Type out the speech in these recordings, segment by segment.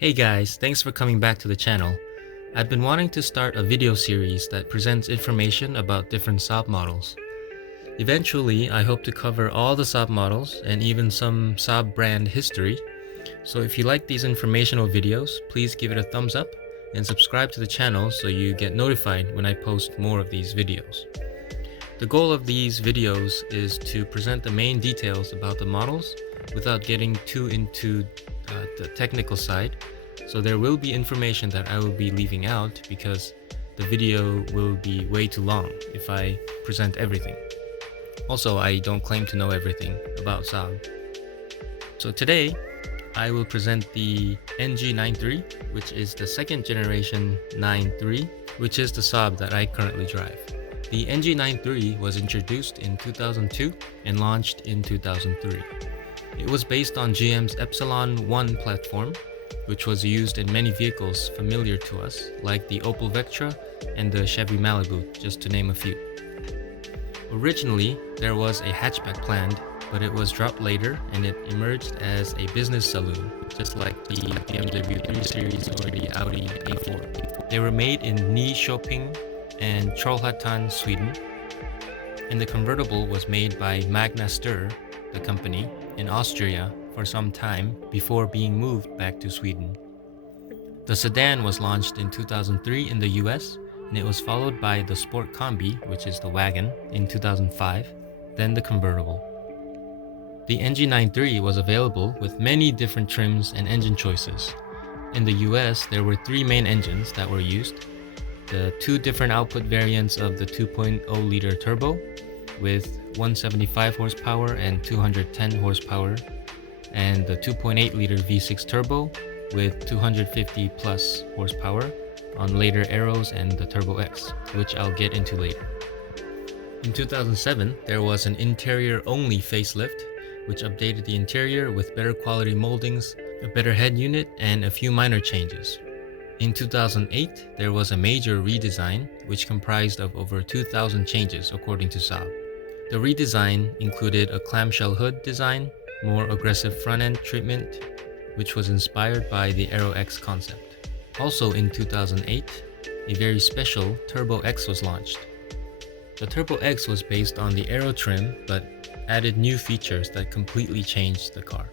Hey guys, thanks for coming back to the channel. I've been wanting to start a video series that presents information about different SAAB models. Eventually, I hope to cover all the SAAB models and even some SAAB brand history. So if you like these informational videos, please give it a thumbs up and subscribe to the channel so you get notified when I post more of these videos. The goal of these videos is to present the main details about the models without getting too into the technical side, so there will be information that I will be leaving out because the video will be way too long if I present everything. Also, I don't claim to know everything about SAAB. So today, I will present the NG9-3, which is the second generation 9-3, which is the SAAB that I currently drive. The NG9-3 was introduced in 2002 and launched in 2003. It was based on GM's Epsilon 1 platform, which was used in many vehicles familiar to us, like the Opel Vectra and the Chevy Malibu, just to name a few. Originally, there was a hatchback planned, but it was dropped later and it emerged as a business saloon, just like the BMW 3 Series or the Audi A4. They were made in Nyköping and Trollhättan, Sweden, and the convertible was made by Magna Stir, the company, in Austria for some time before being moved back to Sweden. The sedan was launched in 2003 in the US, and it was followed by the Sport Combi, which is the wagon, in 2005, then the convertible. The NG9-3 was available with many different trims and engine choices. In the US, there were three main engines that were used: the two different output variants of the 2.0-liter turbo with 175 horsepower and 210 horsepower, and the 2.8-liter V6 turbo with 250 plus horsepower on later Aeros and the Turbo X, which I'll get into later. In 2007, there was an interior-only facelift, which updated the interior with better quality moldings, a better head unit, and a few minor changes. In 2008, there was a major redesign, which comprised of over 2,000 changes according to SAAB. The redesign included a clamshell hood design, more aggressive front-end treatment, which was inspired by the Aero X concept. Also in 2008, a very special Turbo X was launched. The Turbo X was based on the Aero trim, but added new features that completely changed the car.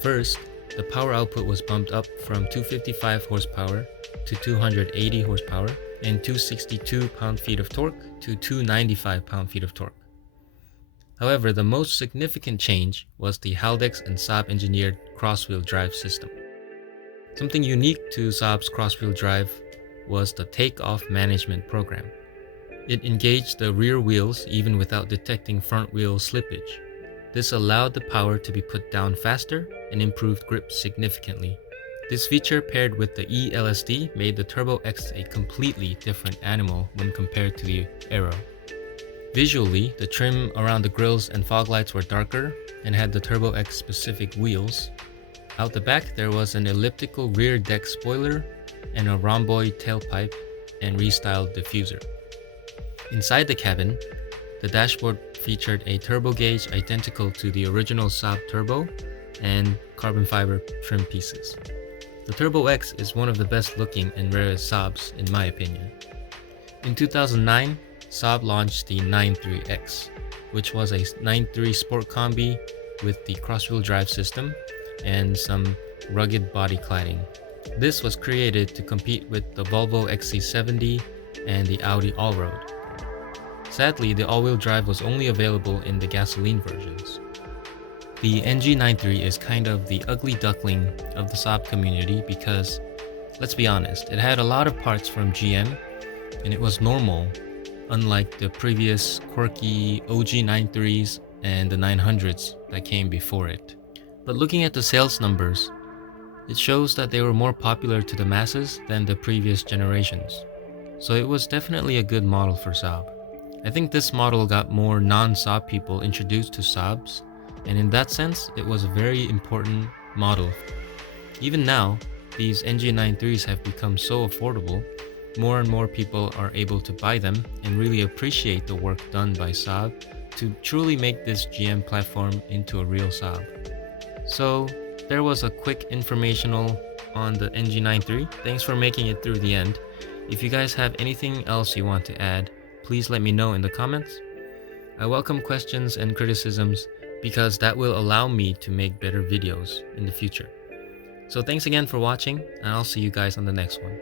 First, the power output was bumped up from 255 horsepower to 280 horsepower and 262 pound-feet of torque to 295 pound-feet of torque. However, the most significant change was the Haldex and SAAB engineered cross-wheel drive system. Something unique to SAAB's cross-wheel drive was the takeoff management program. It engaged the rear wheels even without detecting front wheel slippage. This allowed the power to be put down faster and improved grip significantly. This feature paired with the eLSD made the Turbo X a completely different animal when compared to the Aero. Visually, the trim around the grills and fog lights were darker and had the Turbo X specific wheels. Out the back, there was an elliptical rear deck spoiler and a rhomboid tailpipe and restyled diffuser. Inside the cabin, the dashboard featured a turbo gauge identical to the original SAAB Turbo and carbon fiber trim pieces. The Turbo X is one of the best looking and rarest SAABs in my opinion. In 2009, SAAB launched the 9-3X, which was a 9-3 Sport Combi with the cross-wheel drive system and some rugged body cladding. This was created to compete with the Volvo XC70 and the Audi Allroad. Sadly, the all-wheel drive was only available in the gasoline versions. The NG9-3 is kind of the ugly duckling of the SAAB community because, let's be honest, it had a lot of parts from GM and it was normal, unlike the previous quirky OG 9-3s and the 900s that came before it. But looking at the sales numbers, it shows that they were more popular to the masses than the previous generations. So it was definitely a good model for SAAB. I think this model got more non-SAAB people introduced to SAABs, and in that sense, it was a very important model. Even now, these NG9-3s have become so affordable, more and more people are able to buy them and really appreciate the work done by SAAB to truly make this GM platform into a real SAAB. So there was a quick informational on the NG9-3. Thanks for making it through the end. If you guys have anything else you want to add, please let me know in the comments. I welcome questions and criticisms because that will allow me to make better videos in the future. So thanks again for watching, and I'll see you guys on the next one.